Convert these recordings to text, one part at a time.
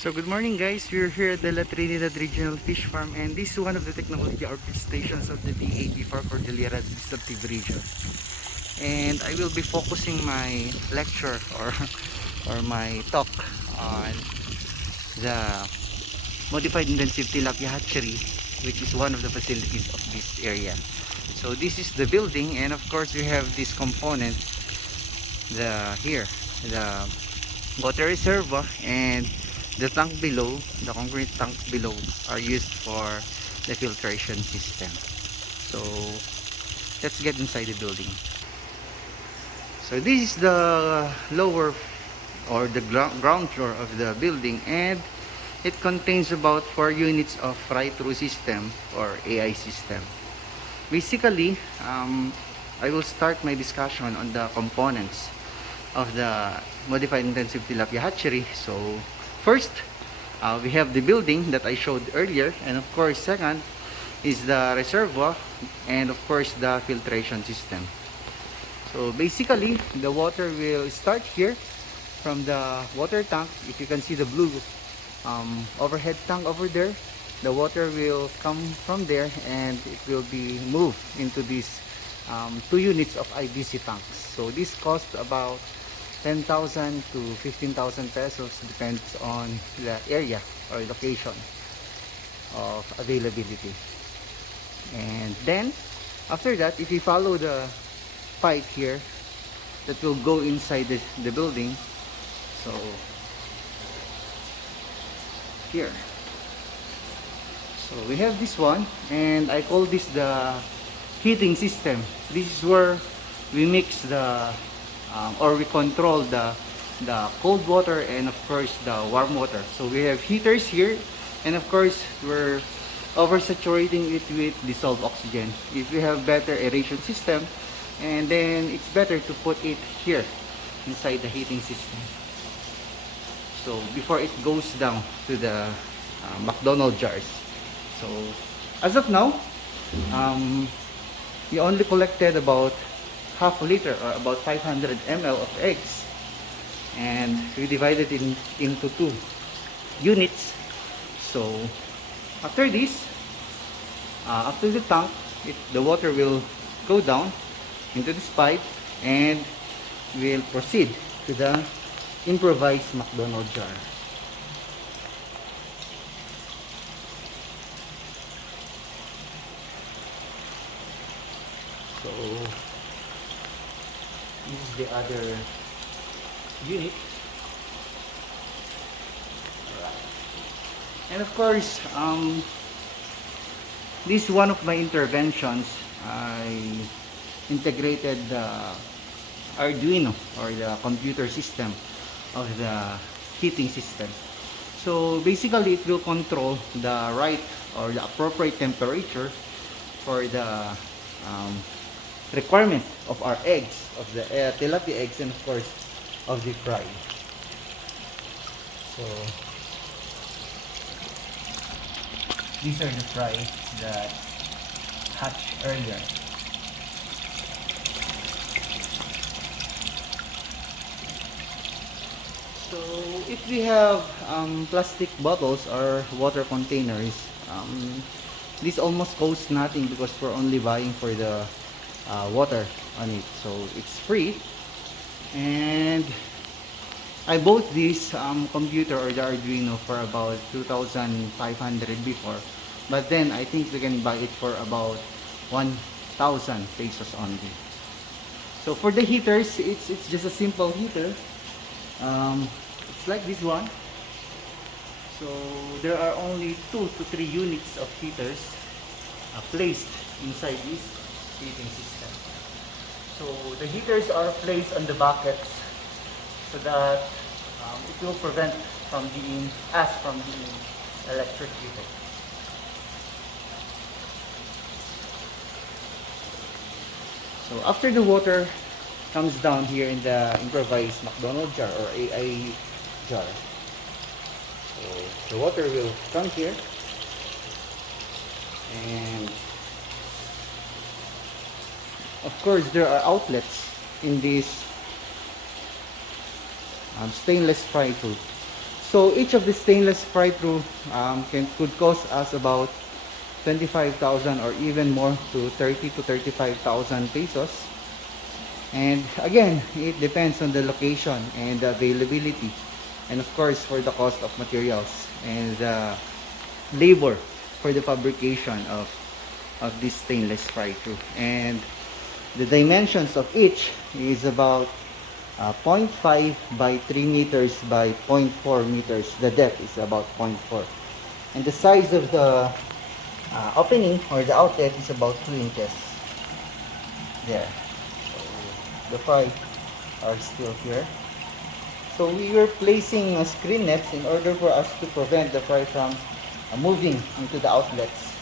So good morning guys, we're here at the La Trinidad Regional Fish Farm, and this is one of the technology outreach stations of the DAP for Cordillera Distributive Region. And I will be focusing my lecture or my talk on the modified intensive tilapia hatchery, which is one of the facilities of this area. So this is the building, and of course we have this component, the water reservoir, and the tank below, the concrete tanks below are used for the filtration system. So let's get inside the building. So this is the lower or the ground floor of the building, and it contains about 4 units of fry-through system or AI system. Basically, I will start my discussion on the components of the modified intensive tilapia hatchery. So first, we have the building that I showed earlier, and of course second is the reservoir, and of course the filtration system. So basically the water will start here from the water tank. If you can see the blue overhead tank over there, the water will come from there and it will be moved into these 2 units of IBC tanks. So this costs about 10,000 to 15,000 pesos, depends on the area or location of availability. And then after that, if you follow the pipe here that will go inside the building, so here, so we have this one, and I call this the heating system. This is where we mix the or we control the cold water and of course the warm water. So we have heaters here, and of course we're oversaturating it with dissolved oxygen. If we have better aeration system, and then it's better to put it here inside the heating system, so before it goes down to the McDonald's jars. So as of now, we only collected about half a liter or about 500 ml of eggs, and we divided it into 2 units. So after this, after the tank, the water will go down into this pipe and will proceed to the improvised McDonald's jar. So this is the other unit. Alright. And of course, this is one of my interventions. I integrated the Arduino or the computer system of the heating system. So basically it will control the right or the appropriate temperature for the requirement of our eggs, of the tilapia eggs, and of course of the fry. So these are the fry that hatched earlier. So if we have plastic bottles or water containers, this almost costs nothing because we're only buying for the water on it, so it's free. And I bought this computer or the Arduino for about 2,500 before, but then I think we can buy it for about 1,000 pesos only. So for the heaters, it's just a simple heater. It's like this one. So there are only 2 to 3 units of heaters placed inside this heating system. So the heaters are placed on the buckets so that it will prevent from being electrocuted. So after the water comes down here in the improvised McDonald's jar or AI jar, so the water will come here, and of course there are outlets in this stainless fry tube. So each of the stainless fry through could cost us about 25,000 or even more to 30 to 35,000 pesos. And again, it depends on the location and the availability, and of course for the cost of materials and the labor for the fabrication of this stainless fry through. And the dimensions of each is about 0.5 by 3 meters by 0.4 meters. The depth is about 0.4, and the size of the opening or the outlet is about 2 inches there. So the fry are still here. So we were placing screen nets in order for us to prevent the fry from moving into the outlets.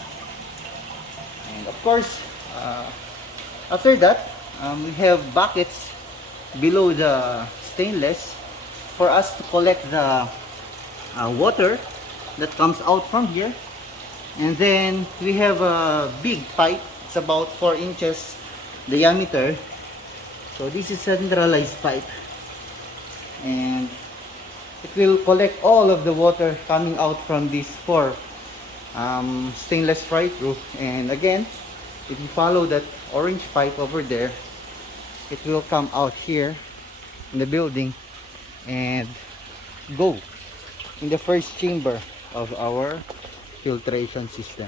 And of course, after that, we have buckets below the stainless for us to collect the water that comes out from here. And then we have a big pipe. It's about 4 inches diameter. So this is a centralized pipe, and it will collect all of the water coming out from these 4 stainless fry through. And again, if you follow that orange pipe over there, it will come out here in the building and go in the first chamber of our filtration system.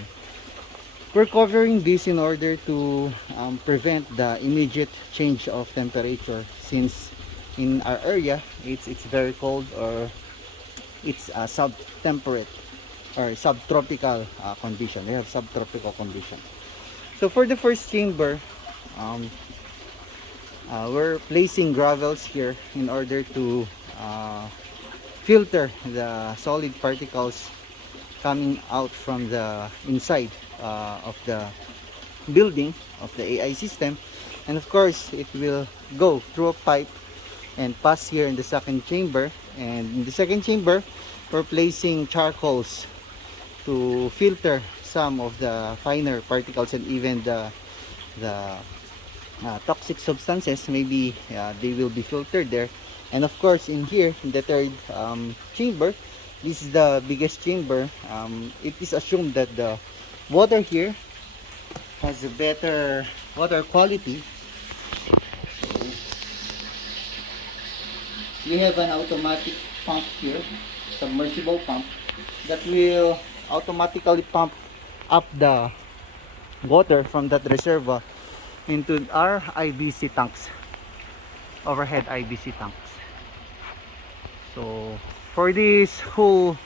We're covering this in order to prevent the immediate change of temperature, since in our area it's very cold, or it's a sub-temperate or subtropical condition. We have subtropical condition. So for the first chamber, we're placing gravels here in order to filter the solid particles coming out from the inside of the building of the AI system. And of course it will go through a pipe and pass here in the second chamber. And in the second chamber, we're placing charcoals to filter some of the finer particles and even the toxic substances. Maybe they will be filtered there. And of course in here, in the third chamber, this is the biggest chamber. It is assumed that the water here has a better water quality. So we have an automatic pump here, submersible pump, that will automatically pump up the water from that reservoir into our IBC tanks, overhead IBC tanks. So for this whole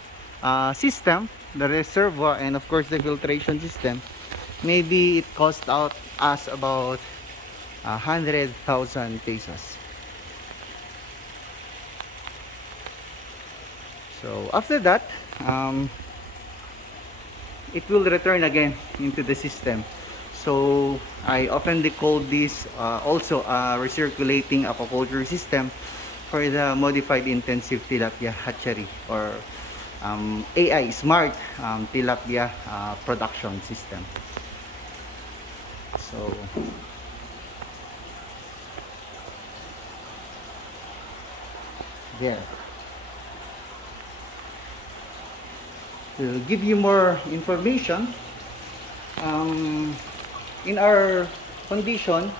system, the reservoir and of course the filtration system, maybe it cost out us about 100,000 pesos. So after that, it will return again into the system. So I oftenly call this also a recirculating aquaculture system for the modified intensive tilapia hatchery, or AI smart tilapia production system. So there. To give you more information, in our condition,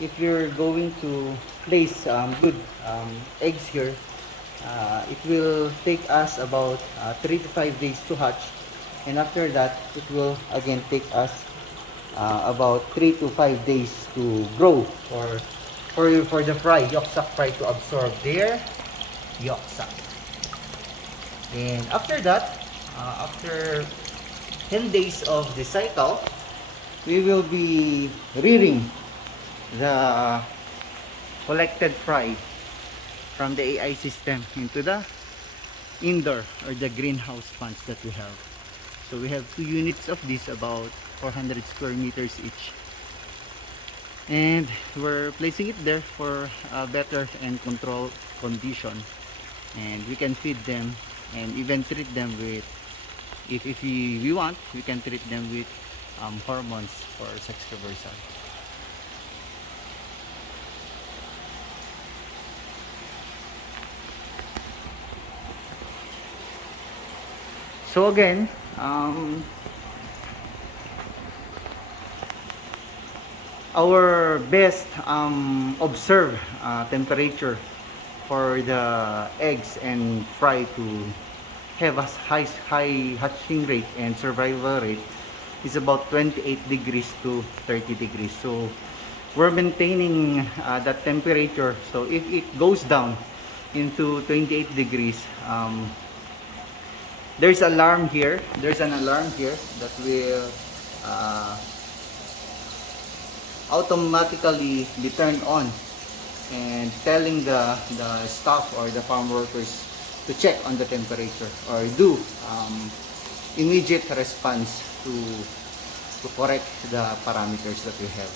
if you're going to place good eggs here, it will take us about 3 to 5 days to hatch, and after that it will again take us about 3 to 5 days to grow, for the fry, yolk sac fry, to absorb their yolk sac. And after that, after 10 days of the cycle, we will be rearing the collected fry from the AI system into the indoor or the greenhouse ponds that we have. So we have 2 units of this, about 400 square meters each, and we're placing it there for a better and controlled condition. And we can feed them and even treat them with, if we want, we can treat them with hormones for sex reversal. So again, our best observed temperature for the eggs and fry to have a high hatching rate and survival rate is about 28 degrees to 30 degrees. So we're maintaining that temperature. So if it goes down into 28 degrees, there's alarm here. There's an alarm here that will automatically be turned on and telling the staff or the farm workers to check on the temperature or do immediate response to correct the parameters that we have.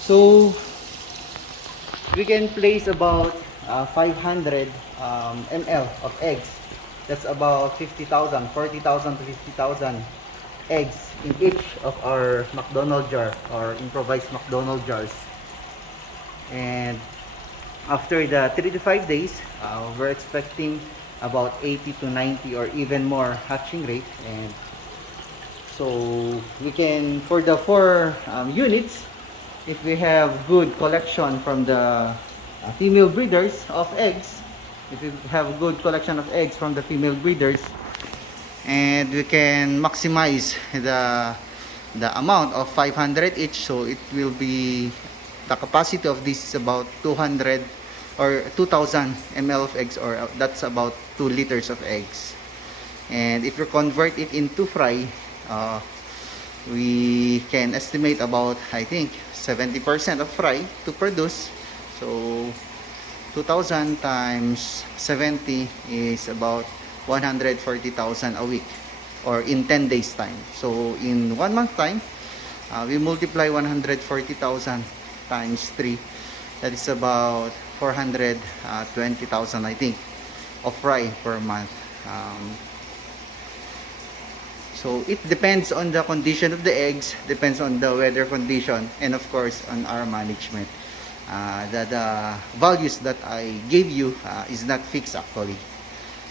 So we can place about 500 ml of eggs. That's about 50,000, 40,000 to 50,000 eggs in each of our McDonald jar or improvised McDonald jars. And after the 3 to 5 days, we're expecting about 80 to 90 or even more hatching rate. And so we can, for the 4 units, if we have good collection from the female breeders of eggs, if we have a good collection of eggs from the female breeders, and we can maximize the amount of 500 each, so it will be, the capacity of this is about 200 or 2000 ml of eggs, or that's about 2 liters of eggs. And if you convert it into fry, we can estimate about, I think, 70% of fry to produce. So 2,000 times 70 is about 140,000 a week, or in 10 days time. So in 1 month time, we multiply 140,000 times 3. That is about 420,000, I think, of fry per month. So it depends on the condition of the eggs, depends on the weather condition, and of course on our management. The values that I gave you is not fixed actually.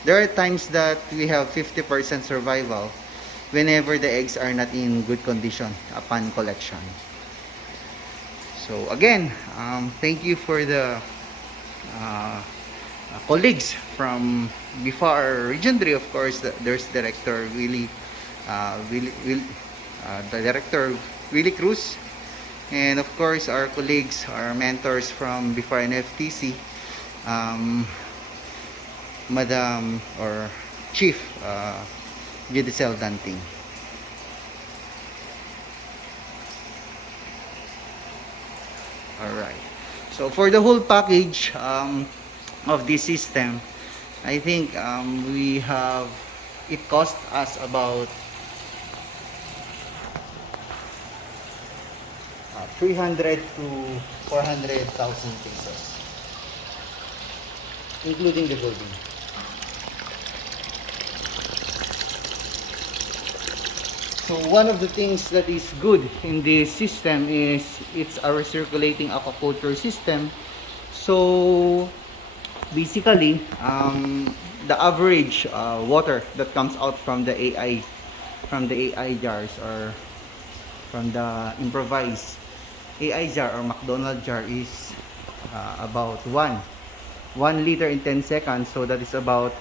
There are times that we have 50% survival whenever the eggs are not in good condition upon collection. So again, thank you for the colleagues from BIFAR Region 3. Of course, there's Director Director Willie Cruz, and of course our colleagues, our mentors from BIFAR and FTC, Madam or Chief Judicel Danting. Alright, so for the whole package of this system, I think we have, it cost us about 300 to 400,000 pesos, including the building. So one of the things that is good in this system is it's a recirculating aquaculture system. So basically, the average water that comes out from the AI jars, or from the improvised AI jar or McDonald jar, is about 1 liter in 10 seconds. So that is about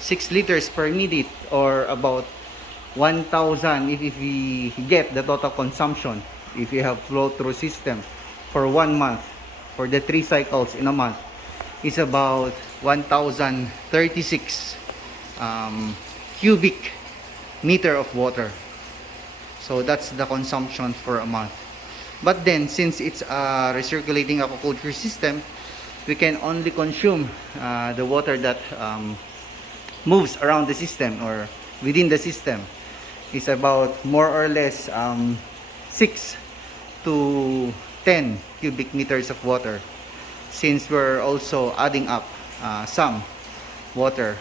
6 liters per minute, or about 1,000 if we get the total consumption, if you have flow through system for 1 month, for the 3 cycles in a month, is about 1,036 cubic meter of water. So that's the consumption for a month. But then, since it's a recirculating aquaculture system, we can only consume the water that moves around the system or within the system. Is about more or less 6 to 10 cubic meters of water, since we're also adding up some water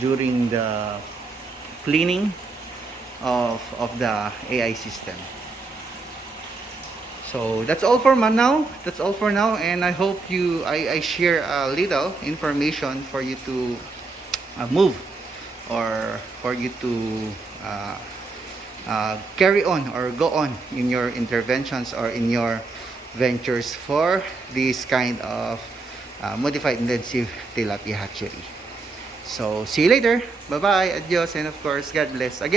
during the cleaning of the AI system. So that's all for now. That's all for now, and I hope I share a little information for you to move, or for you to carry on or go on in your interventions or in your ventures for this kind of modified intensive tilapia hatchery. So see you later. Bye bye, adios, and of course God bless again.